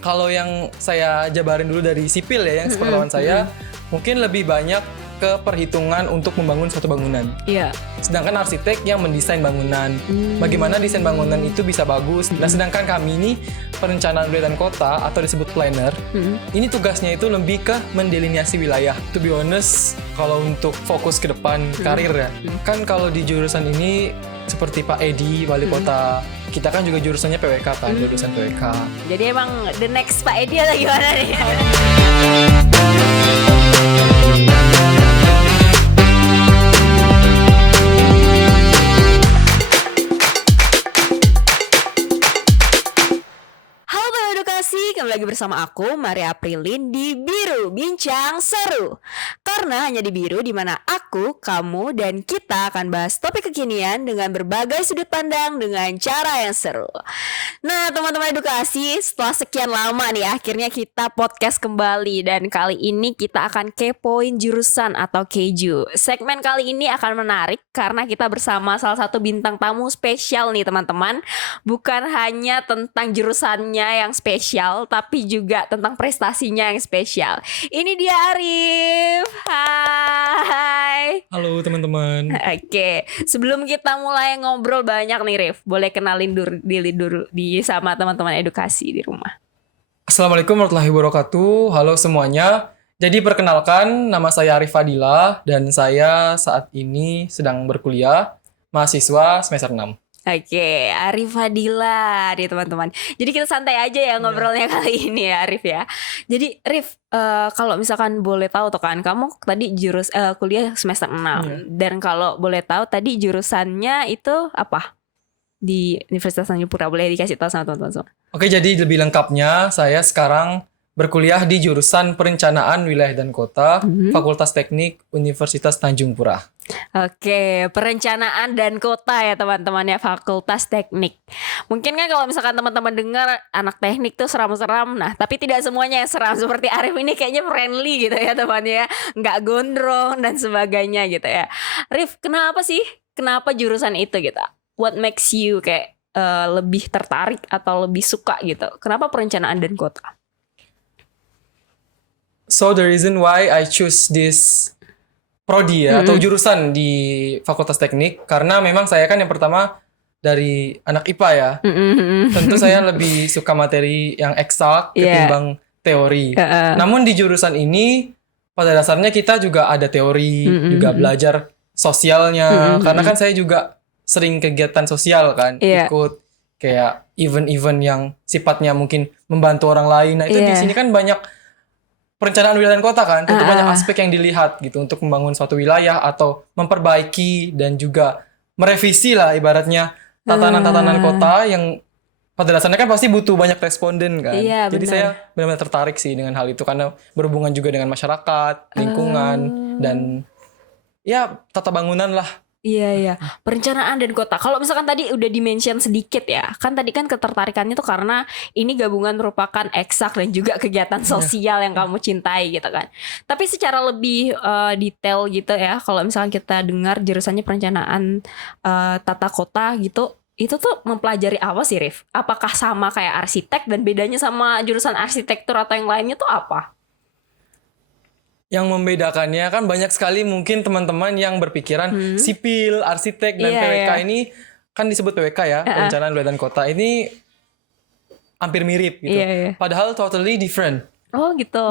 Kalau yang saya jabarin dulu dari sipil ya, yang sepengetahuan saya, mungkin lebih banyak ke perhitungan untuk membangun suatu bangunan. Iya. Sedangkan arsitek yang mendesain bangunan. Bagaimana desain bangunan itu bisa bagus. Nah, sedangkan kami ini perencanaan wilayah dan kota atau disebut planner, ini tugasnya itu lebih ke mendelineasi wilayah. To be honest, kalau untuk fokus ke depan karir ya, kan kalau di jurusan ini seperti Pak Edi, wali kota, kita kan juga jurusannya PWK kan, jurusan PWK. Jadi emang the next Pak Edi atau gimana nih? Kembali lagi bersama aku, Maria Aprilin, di Biru Bincang Seru. Karena hanya di Biru dimana aku, kamu, dan kita akan bahas topik kekinian dengan berbagai sudut pandang dengan cara yang seru. Nah, teman-teman edukasi, setelah sekian lama nih, akhirnya kita podcast kembali. Dan kali ini kita akan kepoin jurusan atau keju. Segmen kali ini akan menarik karena kita bersama salah satu bintang tamu spesial nih teman-teman. Bukan hanya tentang jurusannya yang spesial, tapi juga tentang prestasinya yang spesial. Ini dia Arif. Hai. Halo teman-teman. Oke, sebelum kita mulai ngobrol banyak nih Rif, boleh kenalin dulu di sama teman-teman edukasi di rumah. Assalamualaikum warahmatullahi wabarakatuh. Halo semuanya. Jadi perkenalkan, nama saya Arif Fadila dan saya saat ini sedang berkuliah, mahasiswa semester 6. Oke, Arif Fadila nih teman-teman. Jadi kita santai aja ya ngobrolnya kali ini ya Arif ya. Jadi Rif, kalau misalkan boleh tahu tuh kan, kamu tadi kuliah semester 6. Dan kalau boleh tahu tadi jurusannya itu apa? Di Universitas Tanjung Pura, boleh dikasih tahu sama teman-teman semua? Oke, jadi lebih lengkapnya saya sekarang berkuliah di jurusan Perencanaan Wilayah dan Kota, Fakultas Teknik Universitas Tanjung Pura. Oke, perencanaan dan kota ya teman-teman ya, Fakultas Teknik. Mungkin kan kalau misalkan teman-teman dengar anak teknik tuh seram-seram, nah tapi tidak semuanya yang seram. Seperti Arif ini kayaknya friendly gitu ya teman ya, nggak gondrong dan sebagainya gitu ya. Rif, kenapa jurusan itu gitu? What makes you kayak lebih tertarik atau lebih suka gitu? Kenapa perencanaan dan kota? So the reason why I choose this prodi ya, atau jurusan di Fakultas Teknik, karena memang saya kan yang pertama dari anak IPA ya. Tentu saya lebih suka materi yang eksak ketimbang teori. Namun di jurusan ini pada dasarnya kita juga ada teori, juga belajar sosialnya. Karena kan saya juga sering kegiatan sosial kan, ikut kayak event-event yang sifatnya mungkin membantu orang lain. Nah itu di sini kan banyak perencanaan wilayah dan kota kan, tentu banyak aspek yang dilihat gitu untuk membangun suatu wilayah atau memperbaiki dan juga merevisi lah ibaratnya tatanan-tatanan kota yang pada dasarnya kan pasti butuh banyak responden kan. Jadi saya benar-benar tertarik sih dengan hal itu karena berhubungan juga dengan masyarakat, lingkungan dan ya tata bangunan lah. Iya. Perencanaan dan kota. Kalau misalkan tadi udah di-mention sedikit ya. Kan tadi kan ketertarikannya tuh karena ini gabungan merupakan eksak dan juga kegiatan sosial yang kamu cintai gitu kan. Tapi secara lebih detail gitu ya, kalau misalkan kita dengar jurusannya perencanaan tata kota gitu, itu tuh mempelajari apa sih Rif? Apakah sama kayak arsitek dan bedanya sama jurusan arsitektur atau yang lainnya tuh apa? Yang membedakannya kan banyak sekali mungkin teman-teman yang berpikiran sipil, arsitek, dan PWK ini kan disebut PWK ya, perencanaan wilayah dan kota. Ini hampir mirip gitu. Padahal totally different. Oh gitu.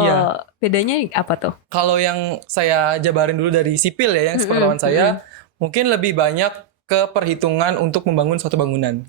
Bedanya apa tuh? Kalau yang saya jabarin dulu dari sipil ya, yang sepengetahuan saya, mungkin lebih banyak ke perhitungan untuk membangun suatu bangunan.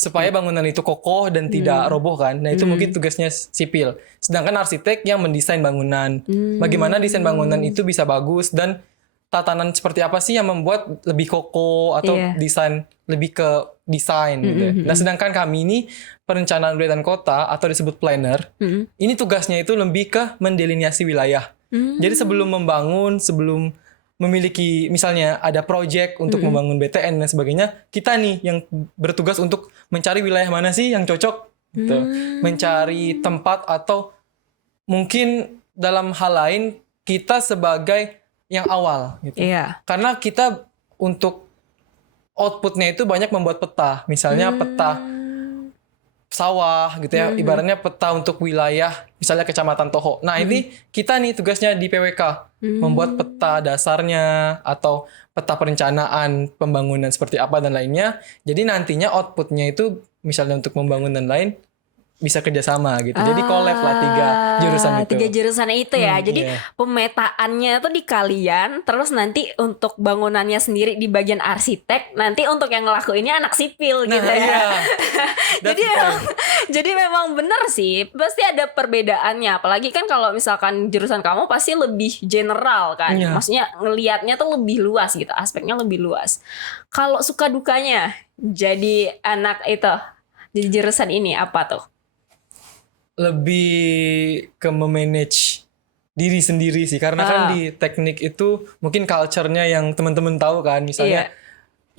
Supaya bangunan itu kokoh dan tidak roboh kan. Nah itu mungkin tugasnya sipil. Sedangkan arsitek yang mendesain bangunan. Bagaimana desain bangunan itu bisa bagus dan tatanan seperti apa sih yang membuat lebih kokoh atau desain lebih ke desain gitu. Nah sedangkan kami ini perencanaan wilayah dan kota atau disebut planner. Ini tugasnya itu lebih ke mendelineasi wilayah. Jadi sebelum membangun, sebelum memiliki misalnya ada project untuk membangun BTN dan sebagainya, kita nih yang bertugas untuk mencari wilayah mana sih yang cocok gitu. Mencari tempat atau mungkin dalam hal lain kita sebagai yang awal gitu. Karena kita untuk outputnya itu banyak membuat peta. Misalnya peta sawah gitu ya, ibaratnya peta untuk wilayah misalnya Kecamatan Toho. Nah, ini kita nih tugasnya di PWK membuat peta dasarnya atau peta perencanaan pembangunan seperti apa dan lainnya. Jadi nantinya outputnya itu misalnya untuk membangun dan lain bisa kerjasama gitu. Jadi collab lah 3 jurusan itu. 3 jurusan itu ya. Jadi iya. pemetaannya tuh di kalian, terus nanti untuk bangunannya sendiri di bagian arsitek, nanti untuk yang ngelakuinnya anak sipil Nah, gitu ya. iya. Jadi jadi memang bener sih, pasti ada perbedaannya. Apalagi kan kalau misalkan jurusan kamu pasti lebih general kan. Iya. Maksudnya ngelihatnya tuh lebih luas gitu, aspeknya lebih luas. Kalau suka dukanya jadi anak itu, jadi jurusan ini apa tuh? Lebih ke memanage diri sendiri sih, karena kan di teknik itu mungkin culture-nya yang teman-teman tahu kan, misalnya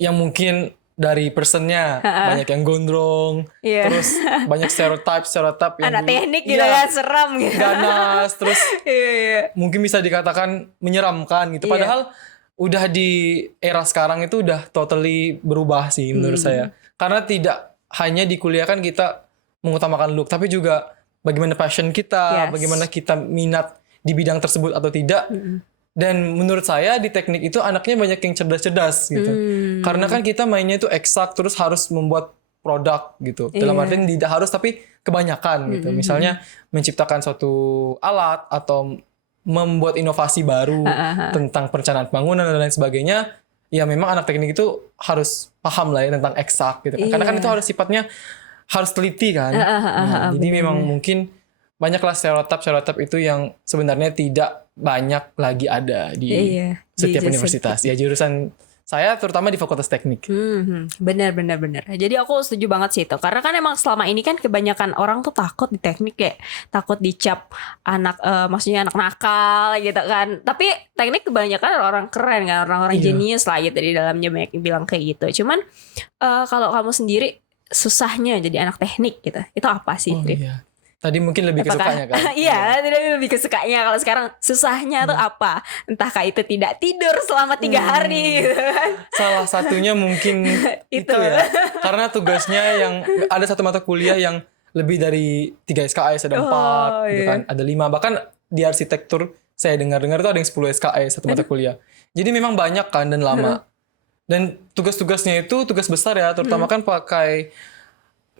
yang mungkin dari personnya banyak yang gondrong, terus banyak stereotype yang anak teknik gitu kan, seram gitu, ganas, terus mungkin bisa dikatakan menyeramkan gitu. Padahal udah di era sekarang itu udah totally berubah sih menurut saya, karena tidak hanya di kuliah kan kita mengutamakan look, tapi juga bagaimana passion kita, bagaimana kita minat di bidang tersebut atau tidak. Dan menurut saya di teknik itu anaknya banyak yang cerdas-cerdas gitu. Karena kan kita mainnya itu eksak, terus harus membuat produk gitu. Dalam artian tidak harus, tapi kebanyakan gitu. Misalnya menciptakan suatu alat atau membuat inovasi baru tentang perencanaan bangunan dan lain sebagainya. Ya memang anak teknik itu harus paham lah ya tentang eksak gitu. Karena kan itu harus sifatnya harus teliti kan. Jadi memang mungkin banyaklah stereotip itu yang sebenarnya tidak banyak lagi ada di setiap universitas. Ya jurusan saya terutama di Fakultas Teknik. Benar. Jadi aku setuju banget sih itu. Karena kan emang selama ini kan kebanyakan orang tuh takut di teknik, kayak takut dicap anak, maksudnya anak nakal gitu kan. Tapi teknik kebanyakan orang keren kan, orang-orang jenius lah gitu di dalamnya, banyak yang bilang kayak gitu. Cuman kalau kamu sendiri susahnya jadi anak teknik gitu, itu apa sih? Iya. Tadi mungkin lebih kesukanya kan? Iya, lebih kesukanya. Kalau sekarang susahnya tuh apa? Entahkah itu tidak tidur selama 3 hari gitu kan? Salah satunya mungkin itu ya. Karena tugasnya yang ada satu mata kuliah yang lebih dari 3 SKS, ada 4 gitu kan, ada 5. Bahkan di arsitektur saya dengar-dengar itu ada yang 10 SKS satu mata kuliah. Jadi memang banyak kan dan lama. Dan tugas-tugasnya itu tugas besar ya, terutama kan pakai,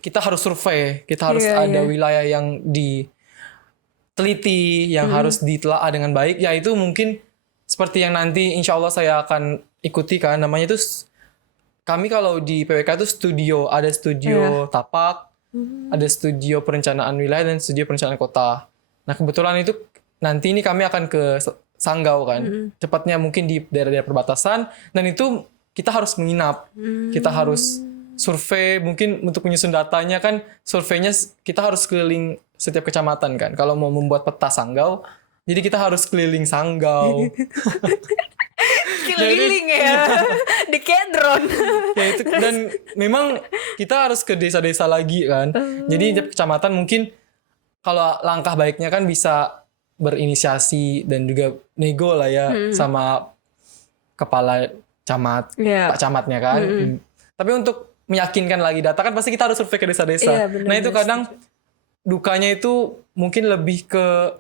kita harus survei, kita harus ada wilayah yang diteliti, yang harus ditelaah dengan baik. Ya itu mungkin seperti yang nanti insya Allah saya akan ikuti kan, namanya itu, kami kalau di PWK itu studio, ada studio tapak, ada studio perencanaan wilayah dan studio perencanaan kota. Nah kebetulan itu nanti ini kami akan ke Sanggau kan, tepatnya mungkin di daerah-daerah perbatasan, dan itu kita harus menginap, kita harus survei, mungkin untuk menyusun datanya kan, surveinya kita harus keliling setiap kecamatan kan, kalau mau membuat peta Sanggau, jadi kita harus keliling Sanggau. Keliling ya, di drone. Ya itu, dan memang kita harus ke desa-desa lagi kan, jadi tiap kecamatan mungkin kalau langkah baiknya kan bisa berinisiasi dan juga nego lah ya sama kepala camat, pak camatnya kan. Tapi untuk meyakinkan lagi data kan pasti kita harus survei ke desa-desa. Nah itu kadang dukanya itu mungkin lebih ke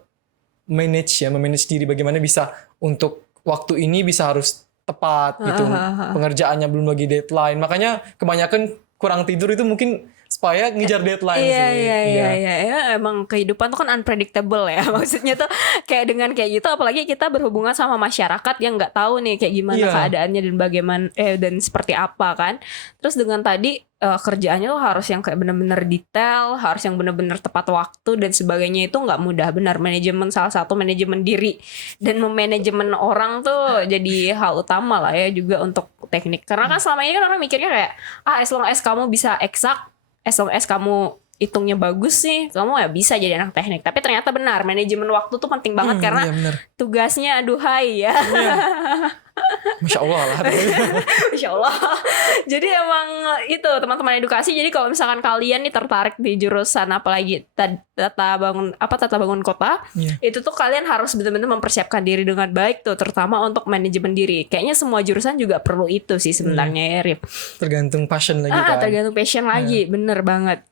memanage diri, bagaimana bisa untuk waktu ini bisa harus tepat gitu. Pengerjaannya belum lagi deadline. Makanya kebanyakan kurang tidur itu mungkin supaya ngejar deadline sih. Iya. Emang kehidupan tuh kan unpredictable ya. Maksudnya tuh kayak dengan kayak gitu, apalagi kita berhubungan sama masyarakat yang nggak tahu nih kayak gimana keadaannya dan bagaimana dan seperti apa kan. Terus dengan tadi kerjaannya tuh harus yang kayak benar-benar detail, harus yang benar-benar tepat waktu dan sebagainya, itu nggak mudah. Benar, manajemen, salah satu manajemen diri dan memanajemen orang tuh jadi hal utama lah ya juga untuk teknik. Karena kan selama ini kan orang mikirnya kayak as long as kamu bisa eksak, as long as kamu hitungnya bagus sih, kamu ya bisa jadi anak teknik. Tapi ternyata benar, manajemen waktu tuh penting banget karena tugasnya aduhai ya. Masya Allah lah. Masya Allah. Jadi emang itu teman-teman edukasi. Jadi kalau misalkan kalian nih tertarik di jurusan apalagi tata bangun kota, itu tuh kalian harus benar-benar mempersiapkan diri dengan baik tuh, terutama untuk manajemen diri. Kayaknya semua jurusan juga perlu itu sih sebenarnya ya, Rif. Tergantung passion lagi kan. Tergantung passion lagi, bener banget.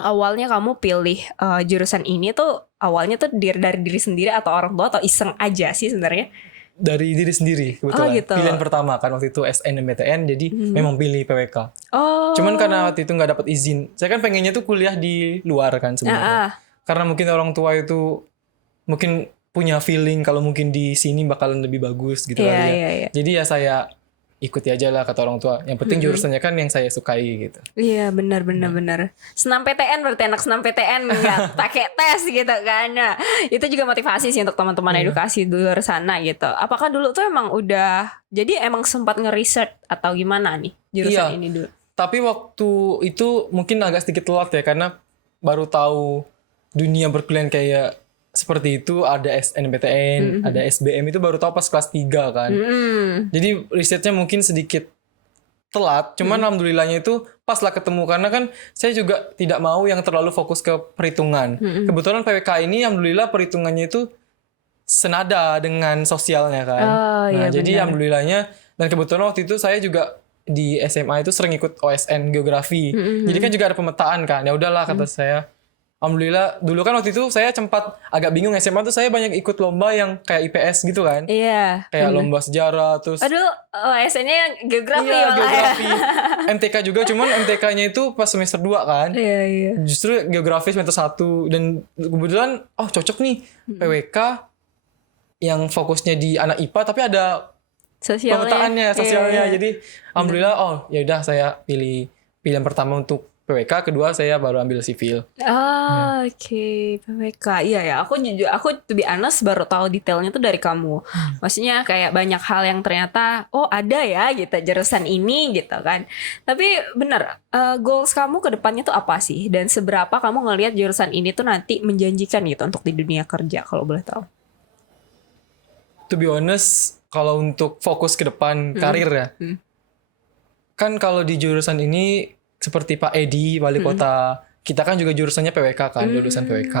awalnya kamu pilih jurusan ini tuh awalnya tuh dari diri sendiri atau orang tua atau iseng aja sih sebenarnya? Dari diri sendiri kebetulan. Gitu. Pilihan pertama kan waktu itu SNMPTN, jadi memang pilih PWK. Oh. Cuman karena waktu itu nggak dapat izin, saya kan pengennya tuh kuliah di luar kan sebenarnya. Karena mungkin orang tua itu mungkin punya feeling kalau mungkin di sini bakalan lebih bagus gitu kali ya. Jadi ya saya ikuti aja lah kata orang tua. Yang penting jurusannya kan yang saya sukai gitu. Iya benar. Senam PTN berarti anak senam PTN nggak pakai tes gitu kan. Nah, itu juga motivasi sih untuk teman-teman edukasi di luar sana gitu. Apakah dulu tuh emang udah jadi emang sempat nge-research atau gimana nih jurusan ini dulu? Tapi waktu itu mungkin agak sedikit telat ya karena baru tahu dunia perkuliahan kayak seperti itu, ada SNMPTN, ada SBM, itu baru tahu pas kelas 3 kan. Jadi risetnya mungkin sedikit telat, cuman alhamdulillahnya itu pas lah ketemu, karena kan saya juga tidak mau yang terlalu fokus ke perhitungan. Kebetulan PWK ini alhamdulillah perhitungannya itu senada dengan sosialnya kan. Jadi alhamdulillahnya, dan kebetulan waktu itu saya juga di SMA itu sering ikut OSN geografi. Jadi kan juga ada pemetaan kan. Ya udahlah kata saya. Alhamdulillah, dulu kan waktu itu saya sempat agak bingung SMA tuh saya banyak ikut lomba yang kayak IPS gitu kan. Iya. Kayak lomba sejarah terus. Aduh, OSN-nya geografi iya, geografi. MTK juga, cuman MTK-nya itu pas semester 2 kan. Iya. Justru geografi semester 1 dan kebetulan cocok nih PWK yang fokusnya di anak IPA tapi ada pemetaannya, sosialnya. Jadi alhamdulillah ya udah saya pilih pilihan pertama untuk PWK, kedua saya baru ambil sivil. Oke, PWK. Iya ya, aku to be honest baru tahu detailnya tuh dari kamu. Maksudnya kayak banyak hal yang ternyata ada ya gitu jurusan ini gitu kan. Tapi bener, goals kamu ke depannya tuh apa sih? Dan seberapa kamu ngelihat jurusan ini tuh nanti menjanjikan gitu untuk di dunia kerja kalau boleh tahu? To be honest, kalau untuk fokus ke depan karir ya. Kan kalau di jurusan ini seperti Pak Edi, wali kota, kita kan juga jurusannya PWK kan, lulusan PWK.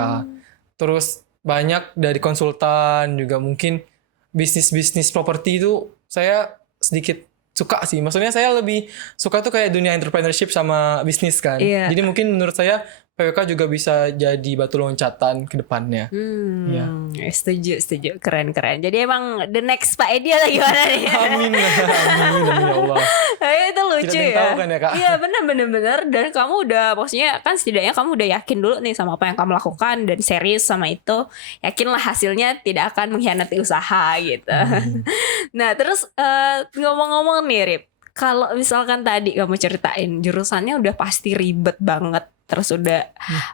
Terus banyak dari konsultan, juga mungkin bisnis properti itu saya sedikit suka sih. Maksudnya saya lebih suka tuh kayak dunia entrepreneurship sama bisnis kan. Jadi mungkin menurut saya PWK juga bisa jadi batu loncatan ke depannya. Setuju. Keren. Jadi emang the next Pak Edi atau gimana nih? Amin ya Allah. Itu lucu ya. Tahu kan ya Kak? Iya benar. Dan kamu udah, maksudnya kan setidaknya kamu udah yakin dulu nih sama apa yang kamu lakukan dan serius sama itu. Yakinlah hasilnya tidak akan mengkhianati usaha gitu. Nah terus ngomong-ngomong nih Rip, kalau misalkan tadi kamu ceritain jurusannya udah pasti ribet banget. Terus udah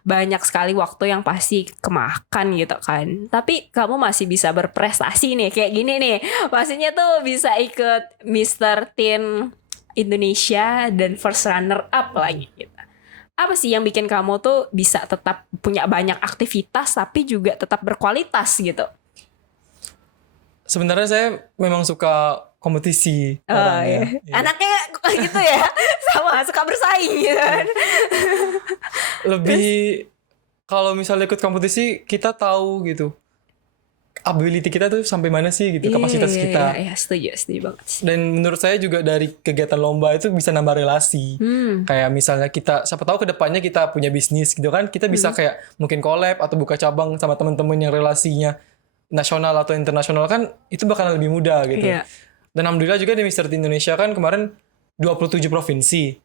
banyak sekali waktu yang pasti kemakan gitu kan. Tapi kamu masih bisa berprestasi nih kayak gini nih. Pastinya tuh bisa ikut Mr. Teen Indonesia dan first runner up lagi gitu. Apa sih yang bikin kamu tuh bisa tetap punya banyak aktivitas tapi juga tetap berkualitas gitu? Sebenarnya saya memang suka kompetisi orangnya. Iya. Anaknya gitu ya, sama suka bersaing gitu kan. Lebih kalau misalnya ikut kompetisi kita tahu gitu ability kita tuh sampai mana sih gitu, kapasitas kita. Iya, setuju banget. Dan menurut saya juga dari kegiatan lomba itu bisa nambah relasi. Kayak misalnya kita, siapa tahu kedepannya kita punya bisnis gitu kan, kita bisa kayak mungkin collab atau buka cabang sama teman-teman yang relasinya nasional atau internasional kan, itu bakalan lebih mudah gitu. Dan alhamdulillah juga di Mr. Teen Indonesia kan kemarin 27 provinsi.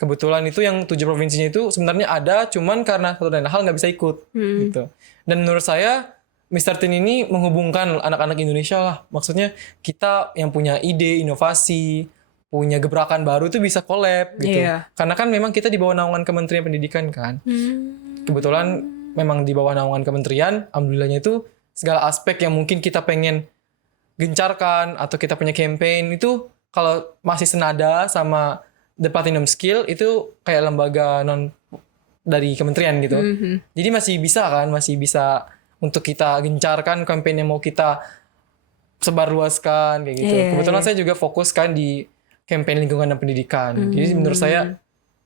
Kebetulan itu yang 7 provinsinya itu sebenarnya ada, cuman karena satu dan hal nggak bisa ikut gitu. Dan menurut saya Mr. Teen ini menghubungkan anak-anak Indonesia lah. Maksudnya kita yang punya ide, inovasi, punya gebrakan baru itu bisa collab gitu. Karena kan memang kita di bawah naungan Kementerian Pendidikan kan. Kebetulan memang di bawah naungan kementerian, alhamdulillahnya itu segala aspek yang mungkin kita pengen gencarkan atau kita punya campaign itu kalau masih senada sama The Platinum Skill itu kayak lembaga non dari kementerian gitu. Jadi masih bisa untuk kita gencarkan campaign yang mau kita sebarluaskan kayak gitu. Kebetulan saya juga fokus kan di campaign lingkungan dan pendidikan. Jadi menurut saya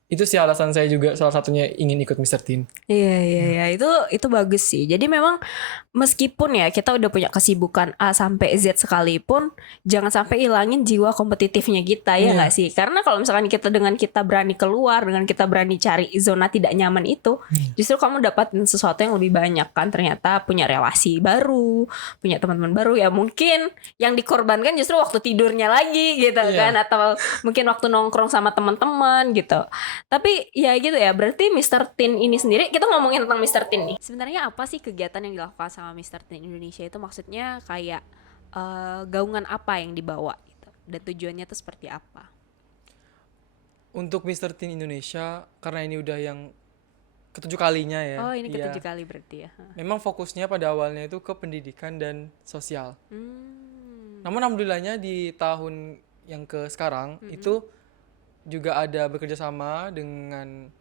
itu sih alasan saya juga salah satunya ingin ikut Mr. Teen. Iya, itu bagus sih. Jadi memang meskipun ya kita udah punya kesibukan A sampai Z sekalipun, jangan sampai ilangin jiwa kompetitifnya kita, ya nggak sih? Karena kalau misalkan dengan kita berani keluar, dengan kita berani cari zona tidak nyaman itu, justru kamu dapatin sesuatu yang lebih banyak kan. Ternyata punya relasi baru, punya teman-teman baru, ya mungkin yang dikorbankan justru waktu tidurnya lagi gitu kan, atau mungkin waktu nongkrong sama teman-teman gitu. Tapi ya gitu ya, berarti Mr. Teen ini sendiri, kita ngomongin tentang Mr. Teen nih. Sebenarnya apa sih kegiatan yang dilakukan sama Mr. Teen Indonesia itu? Maksudnya kayak gaungan apa yang dibawa gitu, dan tujuannya tuh seperti apa? Untuk Mr. Teen Indonesia, karena ini udah yang ketujuh kalinya ya. Oh, ini ketujuh kali berarti ya. Memang fokusnya pada awalnya itu ke pendidikan dan sosial. Namun alhamdulillahnya di tahun yang ke sekarang itu juga ada bekerja sama dengan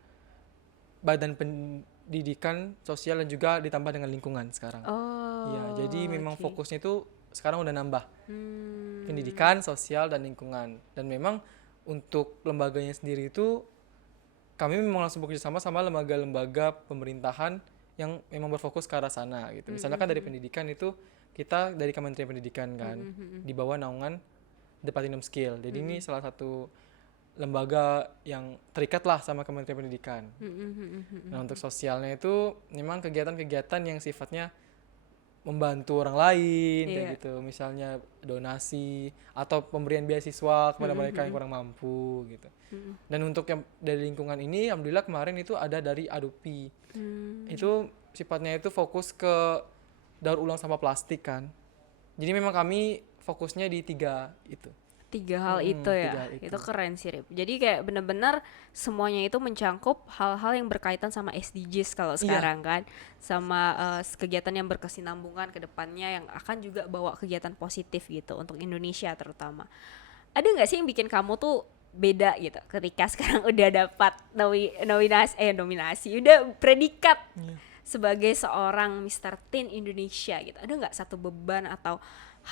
Badan Pendidikan Sosial dan juga ditambah dengan lingkungan sekarang. Ya, jadi memang fokusnya itu sekarang udah nambah. Pendidikan, sosial, dan lingkungan. Dan memang untuk lembaganya sendiri itu kami memang langsung bekerja sama sama lembaga-lembaga pemerintahan yang memang berfokus ke arah sana gitu. Misalnya kan dari pendidikan itu kita dari Kementerian Pendidikan kan, di bawah naungan Department of Skill. Jadi ini salah satu lembaga yang terikat lah sama Kementerian Pendidikan. Nah, untuk sosialnya itu memang kegiatan-kegiatan yang sifatnya membantu orang lain kayak gitu. Misalnya donasi atau pemberian beasiswa kepada mereka yang kurang mampu gitu. Dan untuk yang dari lingkungan ini alhamdulillah kemarin itu ada dari Adupi. Itu sifatnya itu fokus ke daur ulang sampah plastik kan. Jadi memang kami fokusnya di 3 itu. 3 hal itu ya, itu keren sih Rip. Jadi kayak benar-benar semuanya itu mencangkup hal-hal yang berkaitan sama SDGs kalau sekarang kan, sama kegiatan yang berkesinambungan ke depannya yang akan juga bawa kegiatan positif gitu untuk Indonesia terutama. Ada nggak sih yang bikin kamu tuh beda gitu ketika sekarang udah dapat nominasi, udah predikat sebagai seorang Mr. Teen Indonesia gitu? Ada nggak satu beban atau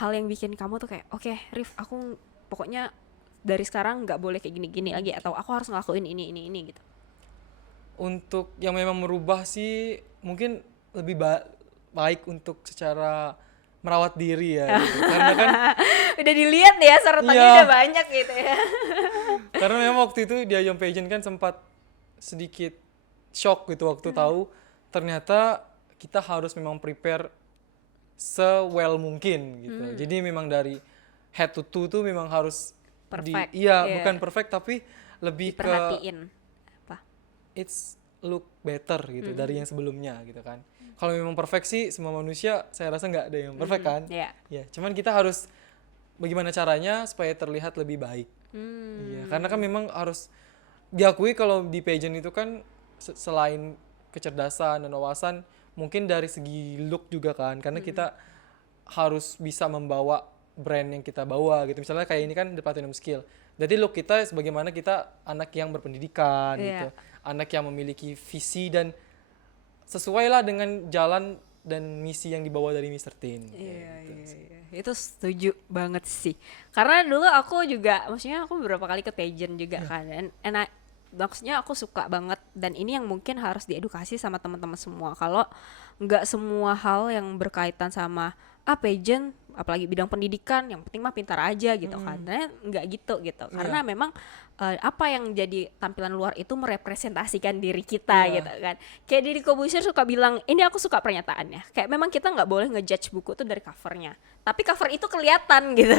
hal yang bikin kamu tuh kayak oke, Rif, aku pokoknya dari sekarang nggak boleh kayak gini-gini lagi, atau aku harus ngelakuin ini gitu? Untuk yang memang merubah sih mungkin lebih baik untuk secara merawat diri ya gitu. Karena kan udah dilihat ya sorotannya udah banyak gitu ya. Karena memang waktu itu di Ayom Pageant kan sempat sedikit shock gitu waktu tahu ternyata kita harus memang prepare se-well mungkin gitu. Jadi memang dari head to toe tuh memang harus perfect. Bukan perfect tapi lebih diperhatiin ke it's look better gitu dari yang sebelumnya gitu kan. Kalau memang perfect sih semua manusia saya rasa nggak ada yang perfect kan. Ya, cuman kita harus bagaimana caranya supaya terlihat lebih baik. Karena kan memang harus diakui kalau di pageant itu kan selain kecerdasan dan wawasan, mungkin dari segi look juga kan, karena kita harus bisa membawa brand yang kita bawa gitu. Misalnya kayak ini kan Department of Skill. Jadi look kita sebagaimana kita anak yang berpendidikan gitu. Anak yang memiliki visi dan sesuai lah dengan jalan dan misi yang dibawa dari Mr. Teen. Itu setuju banget sih. Karena dulu aku juga, maksudnya aku beberapa kali ke pageant juga kan. Maksudnya aku suka banget, dan ini yang mungkin harus diedukasi sama teman-teman semua. Kalau nggak semua hal yang berkaitan sama pageant, apalagi bidang pendidikan, yang penting mah pintar aja gitu kan. Karena nggak gitu. Karena memang apa yang jadi tampilan luar itu merepresentasikan diri kita gitu kan. Kayak Deddy Corbuzier suka bilang, ini aku suka pernyataannya, kayak memang kita nggak boleh ngejudge buku tuh dari covernya, tapi cover itu kelihatan gitu.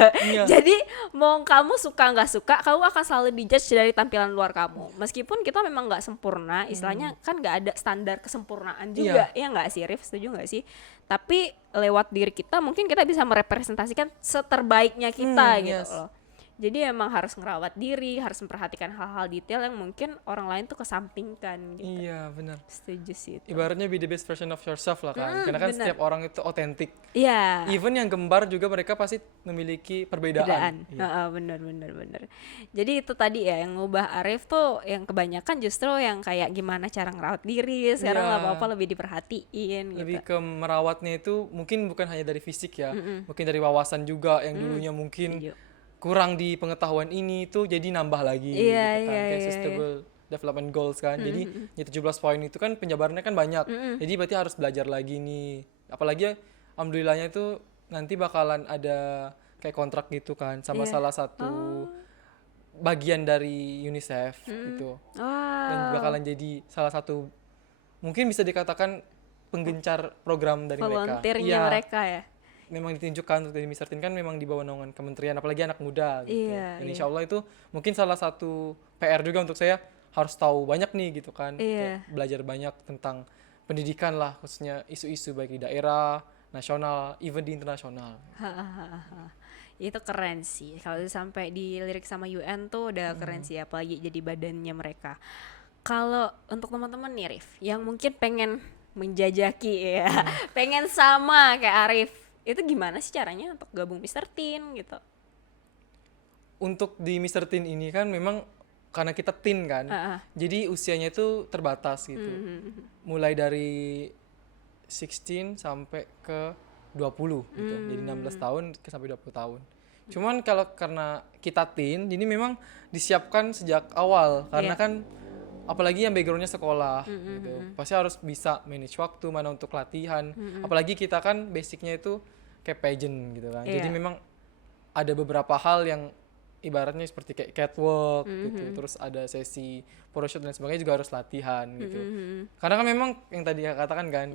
Jadi mau kamu suka nggak suka, kamu akan selalu dijudge dari tampilan luar kamu, meskipun kita memang nggak sempurna. Istilahnya kan nggak ada standar kesempurnaan juga, ya nggak sih Rif, setuju nggak sih? Tapi lewat diri kita mungkin kita bisa merepresentasikan seterbaiknya kita gitu loh. Jadi emang harus ngerawat diri, harus memperhatikan hal-hal detail yang mungkin orang lain tuh kesampingkan gitu. Iya, benar. Setuju sih itu. Ibaratnya be the best version of yourself lah kan. Karena kan setiap orang itu otentik. Iya. Even yang gembar juga mereka pasti memiliki perbedaan. Bener. Jadi itu tadi ya yang ngubah Arif tuh, yang kebanyakan justru yang kayak gimana cara ngerawat diri. Sekarang apa-apa lebih diperhatiin gitu. Lebih ke merawatnya itu mungkin bukan hanya dari fisik ya. Mungkin dari wawasan juga yang dulunya mungkin kurang di pengetahuan ini tuh jadi nambah lagi gitu kan. Kayak sustainable development goals kan. Jadi di 17 poin itu kan penjabarannya kan banyak. Jadi berarti harus belajar lagi nih. Apalagi alhamdulillahnya itu nanti bakalan ada kayak kontrak gitu kan sama salah satu bagian dari UNICEF gitu. Dan bakalan jadi salah satu mungkin bisa dikatakan penggencar program dari mereka. Volunteernya mereka ya. Memang ditunjukkan untuk dari Mr. Teen kan memang di bawah naungan kementerian, apalagi anak muda gitu. Dan insya Allah itu mungkin salah satu PR juga untuk saya, harus tahu banyak nih gitu kan. Kayak belajar banyak tentang pendidikan lah, khususnya isu-isu baik di daerah, nasional, even di internasional. Itu keren sih. Kalau sampai dilirik sama UN tuh udah keren sih, apalagi jadi badannya mereka. Kalau untuk teman-teman nih Rif, yang mungkin pengen menjajaki ya, pengen sama kayak Arif, itu gimana sih caranya untuk gabung Mr. Teen gitu? Untuk di Mr. Teen ini kan memang karena kita teen kan, jadi usianya itu terbatas gitu. Mulai dari 16 sampai ke 20 gitu. Jadi 16 tahun sampai 20 tahun. Cuman kalau karena kita teen, jadi memang disiapkan sejak awal karena kan apalagi yang backgroundnya sekolah gitu. Pasti harus bisa manage waktu, mana untuk latihan. Apalagi kita kan basicnya itu kayak pageant gitu kan. Jadi memang ada beberapa hal yang ibaratnya seperti kayak catwalk gitu. Terus ada sesi photoshoot dan sebagainya juga harus latihan gitu. Karena kan memang yang tadi katakan kan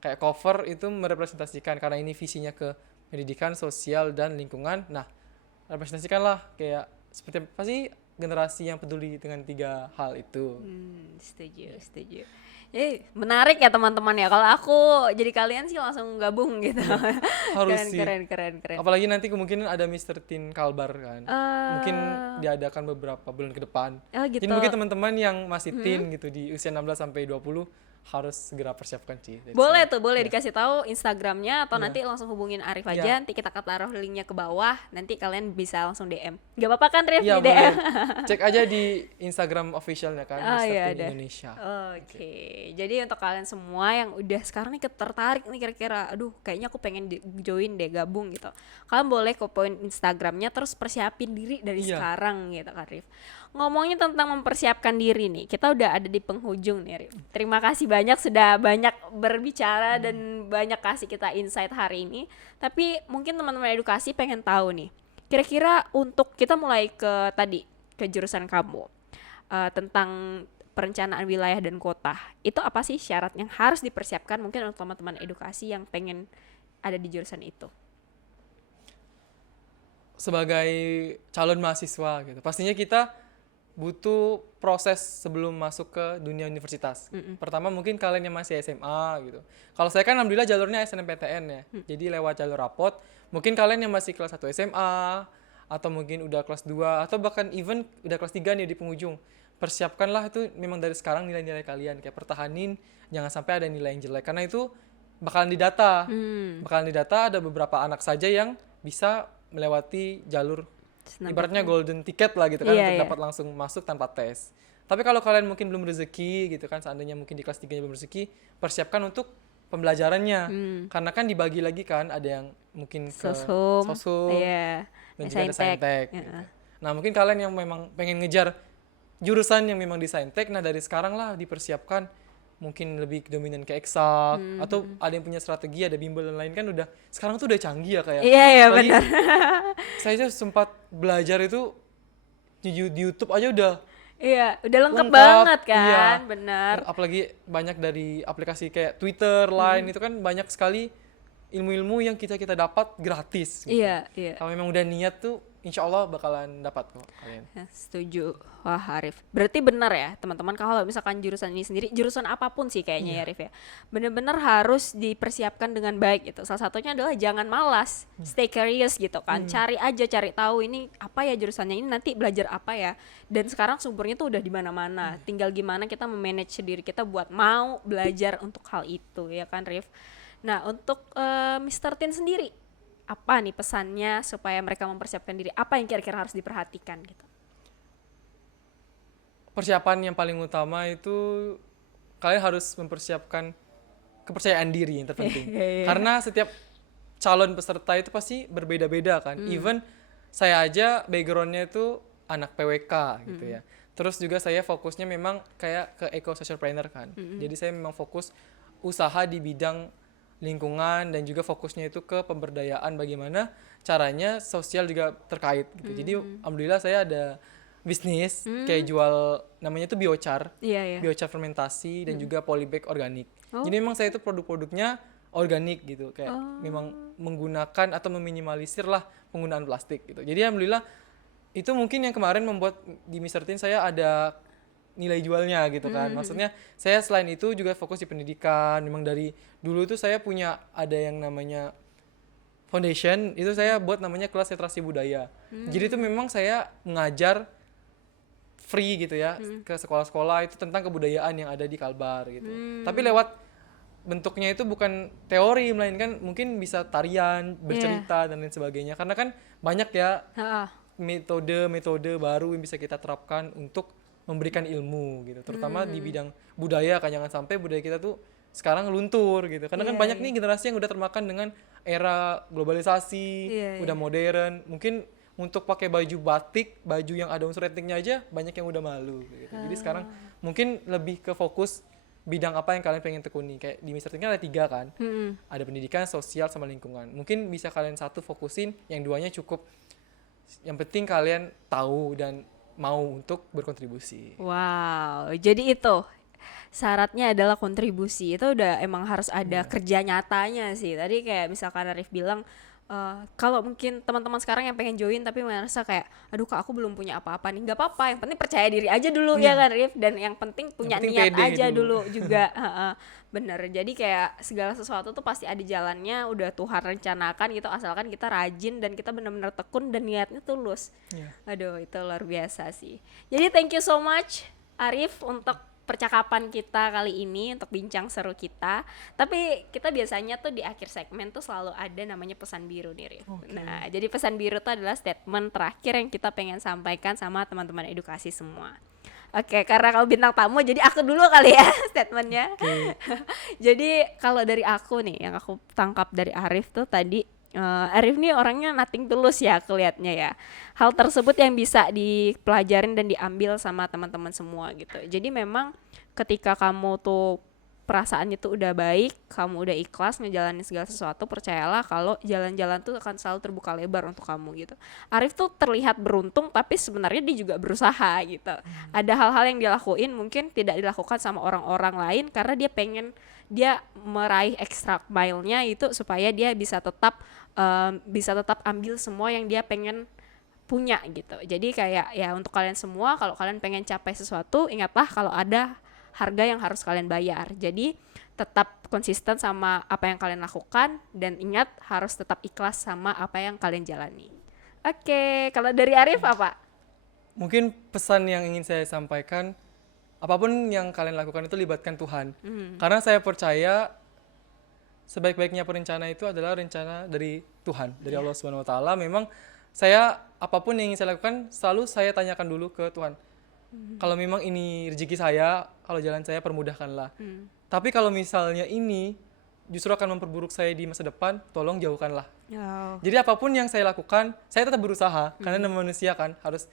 kayak cover itu merepresentasikan, karena ini visinya ke pendidikan, sosial dan lingkungan. Nah, representasikanlah kayak seperti apa sih generasi yang peduli dengan 3 hal itu. Setuju. Jadi menarik ya teman-teman ya. Kalau aku jadi kalian sih langsung gabung gitu. Harus sih. Keren. Apalagi nanti kemungkinan ada Mr. Teen Kalbar kan. Mungkin diadakan beberapa bulan ke depan. Gitu. Jadi mungkin teman-teman yang masih teen gitu di usia 16 sampai 20 harus segera persiapkan sih. Boleh dikasih tahu Instagramnya atau nanti langsung hubungin Arif aja. Nanti kita taruh linknya ke bawah. Nanti kalian bisa langsung DM. Gak apa-apa kan Rif di DM? Cek aja di Instagram officialnya kan, Mr. Teen Indonesia. Oke. Jadi untuk kalian semua yang udah sekarang nih tertarik nih kira-kira, aduh kayaknya aku pengen join deh, gabung gitu. Kalian boleh kepoin Instagramnya, terus persiapin diri dari sekarang gitu kan Rif. Ngomongnya tentang mempersiapkan diri nih, kita udah ada di penghujung nih Rif. Terima kasih banyak sudah banyak berbicara dan banyak kasih kita insight hari ini. Tapi mungkin teman-teman edukasi pengen tahu nih, kira-kira untuk kita mulai ke jurusan kamu, tentang perencanaan wilayah dan kota, itu apa sih syarat yang harus dipersiapkan mungkin untuk teman-teman edukasi yang pengen ada di jurusan itu? Sebagai calon mahasiswa gitu, pastinya kita butuh proses sebelum masuk ke dunia universitas. Pertama mungkin kalian yang masih SMA gitu. Kalau saya kan alhamdulillah jalurnya SNMPTN ya. Jadi lewat jalur rapot. Mungkin kalian yang masih kelas 1 SMA atau mungkin udah kelas 2 atau bahkan even udah kelas 3 nih di penghujung. Persiapkanlah itu memang dari sekarang nilai-nilai kalian, kayak pertahanin jangan sampai ada nilai yang jelek karena itu bakalan didata. Bakalan didata, ada beberapa anak saja yang bisa melewati jalur ibaratnya golden ticket lah gitu kan, untuk dapat langsung masuk tanpa tes. Tapi kalau kalian mungkin belum rezeki gitu kan, seandainya mungkin di kelas 3 belum rezeki, persiapkan untuk pembelajarannya. Karena kan dibagi lagi kan, ada yang mungkin ke sosum dan juga ada saintek gitu. Nah mungkin kalian yang memang pengen ngejar jurusan yang memang di saintek, nah dari sekarang lah dipersiapkan, mungkin lebih dominan ke eksak atau ada yang punya strategi, ada bimbel dan lain kan udah sekarang tuh udah canggih ya kayak. Iya benar. Saya sempat belajar itu di YouTube aja udah. Iya, udah lengkap banget kan, iya. benar. Apalagi banyak dari aplikasi kayak Twitter, Line itu kan banyak sekali ilmu-ilmu yang kita dapat gratis. Gitu. Iya. Kalau memang udah niat tuh, insya Allah bakalan dapat kok kalian. Setuju. Wah Arif, berarti benar ya teman-teman, kalau misalkan jurusan ini sendiri, jurusan apapun sih kayaknya ya Arif ya, benar-benar harus dipersiapkan dengan baik gitu. Salah satunya adalah jangan malas, stay curious gitu kan, cari tahu ini apa ya jurusannya, ini nanti belajar apa ya. Dan sekarang sumbernya tuh udah di mana-mana, tinggal gimana kita memanage diri kita buat mau belajar untuk hal itu ya kan Rif. Nah untuk Mr. Teen sendiri, apa nih pesannya supaya mereka mempersiapkan diri, apa yang kira-kira harus diperhatikan gitu? Persiapan yang paling utama itu kalian harus mempersiapkan kepercayaan diri yang terpenting. Karena setiap calon peserta itu pasti berbeda-beda kan. Even saya aja backgroundnya itu anak PWK gitu ya. Terus juga saya fokusnya memang kayak ke eco socialpreneur kan. Jadi saya memang fokus usaha di bidang lingkungan dan juga fokusnya itu ke pemberdayaan bagaimana caranya sosial juga terkait gitu. Jadi alhamdulillah saya ada bisnis kayak jual namanya itu biochar. Biochar fermentasi dan juga polybag organik. Jadi memang saya itu produk-produknya organik gitu kayak memang menggunakan atau meminimalisir lah penggunaan plastik gitu. Jadi alhamdulillah itu mungkin yang kemarin membuat di Mr. Teen saya ada nilai jualnya gitu kan. Maksudnya saya selain itu juga fokus di pendidikan. Memang dari dulu tuh saya punya ada yang namanya foundation, itu saya buat namanya kelas literasi budaya. Jadi itu memang saya mengajar free gitu ya ke sekolah-sekolah itu tentang kebudayaan yang ada di Kalbar gitu. Tapi lewat bentuknya itu bukan teori melainkan mungkin bisa tarian, bercerita dan lain sebagainya. Karena kan banyak ya metode baru yang bisa kita terapkan untuk memberikan ilmu gitu, terutama di bidang budaya kan. Jangan sampai budaya kita tuh sekarang luntur gitu, karena kan banyak nih generasi yang udah termakan dengan era globalisasi, udah modern, mungkin untuk pakai baju batik, baju yang ada unsur etniknya aja banyak yang udah malu gitu. Jadi sekarang mungkin lebih ke fokus bidang apa yang kalian pengen tekuni. Kayak di Mr. Teen ada 3 kan, ada pendidikan, sosial, sama lingkungan. Mungkin bisa kalian satu fokusin, yang duanya cukup. Yang penting kalian tahu dan mau untuk berkontribusi. Wow, jadi itu syaratnya adalah kontribusi. Itu udah emang harus ada kerja nyatanya sih. Tadi kayak misalkan Arif bilang, kalau mungkin teman-teman sekarang yang pengen join tapi merasa kayak, aduh kak aku belum punya apa-apa nih, nggak apa-apa, yang penting percaya diri aja dulu ya kan Arif, dan yang penting punya niat aja dulu juga. Bener, jadi kayak segala sesuatu tuh pasti ada jalannya, udah Tuhan rencanakan gitu, asalkan kita rajin dan kita benar-benar tekun dan niatnya tulus. Aduh itu luar biasa sih. Jadi thank you so much Arif untuk percakapan kita kali ini, untuk bincang seru kita. Tapi kita biasanya tuh di akhir segmen tuh selalu ada namanya pesan biru nih Rif. Nah jadi pesan biru tuh adalah statement terakhir yang kita pengen sampaikan sama teman-teman edukasi semua. Oke, karena kamu bintang tamu jadi aku dulu kali ya statementnya. Jadi kalau dari aku nih, yang aku tangkap dari Arif tuh tadi, Arif nih orangnya nothing tulus ya kelihatannya ya. Hal tersebut yang bisa dipelajarin dan diambil sama teman-teman semua gitu. Jadi memang ketika kamu tuh perasaannya tuh udah baik, kamu udah ikhlas ngejalanin segala sesuatu, percayalah kalau jalan-jalan tuh akan selalu terbuka lebar untuk kamu gitu. Arif tuh terlihat beruntung tapi sebenarnya dia juga berusaha gitu. Ada hal-hal yang dilakuin mungkin tidak dilakukan sama orang-orang lain karena dia pengen dia meraih extra mile-nya itu supaya dia bisa tetap ambil semua yang dia pengen punya gitu. Jadi kayak ya untuk kalian semua, kalau kalian pengen capai sesuatu, ingatlah kalau ada harga yang harus kalian bayar. Jadi tetap konsisten sama apa yang kalian lakukan dan ingat harus tetap ikhlas sama apa yang kalian jalani. Oke, kalau dari Arif apa? Mungkin pesan yang ingin saya sampaikan, apapun yang kalian lakukan itu libatkan Tuhan. Karena saya percaya sebaik-baiknya perencana itu adalah rencana dari Tuhan, dari Allah Subhanahu wa taala. Memang saya apapun yang ingin saya lakukan selalu saya tanyakan dulu ke Tuhan. Kalau memang ini rezeki saya, kalau jalan saya permudahkanlah. Tapi kalau misalnya ini justru akan memperburuk saya di masa depan, tolong jauhkanlah. Jadi apapun yang saya lakukan, saya tetap berusaha. Karena namanya manusia kan harus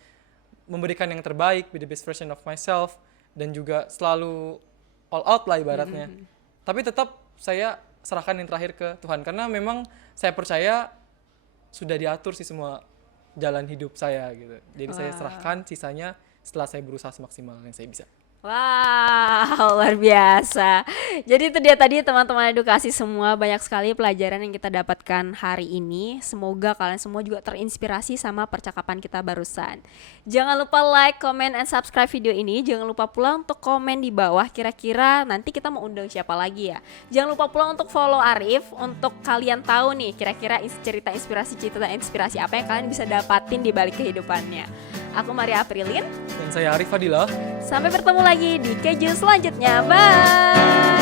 memberikan yang terbaik, be the best version of myself, dan juga selalu all out lah ibaratnya. Tapi tetap saya serahkan yang terakhir ke Tuhan. Karena memang saya percaya sudah diatur sih semua jalan hidup saya gitu. Jadi saya serahkan sisanya setelah saya berusaha semaksimal yang saya bisa. Wow, luar biasa. Jadi itu dia tadi teman-teman edukasi semua, banyak sekali pelajaran yang kita dapatkan hari ini. Semoga kalian semua juga terinspirasi sama percakapan kita barusan. Jangan lupa like, comment, and subscribe video ini. Jangan lupa pula untuk komen di bawah kira-kira nanti kita mau undang siapa lagi ya. Jangan lupa pula untuk follow Arif untuk kalian tahu nih kira-kira cerita inspirasi apa yang kalian bisa dapatin di balik kehidupannya. Aku Maria Aprilin. Dan saya Arif Fadilah. Sampai bertemu lagi di keju selanjutnya. Bye.